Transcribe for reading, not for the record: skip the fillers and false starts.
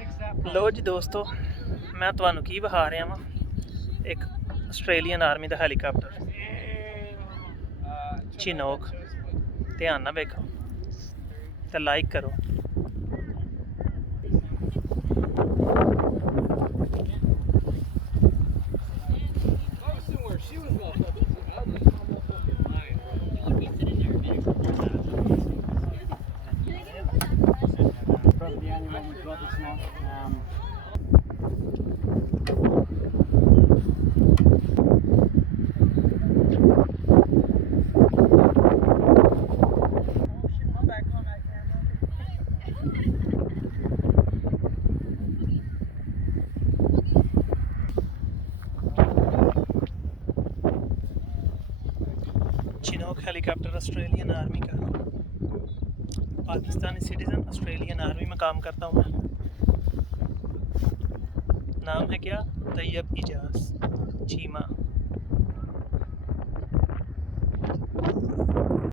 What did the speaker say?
लो जी दोस्तों, मैं तुहानू की विखा रहा वां एक आस्ट्रेलियन आर्मी का हैलीकॉप्टर चिनोक। ध्यान ना वेखो ते लाइक करो। चिनोक हेलीकॉप्टर ऑस्ट्रेलियन आर्मी का, पाकिस्तानी सिटीज़न ऑस्ट्रेलियन आर्मी में काम करता हूँ मैं। नाम है क्या? तैयब इजाज़ चीमा।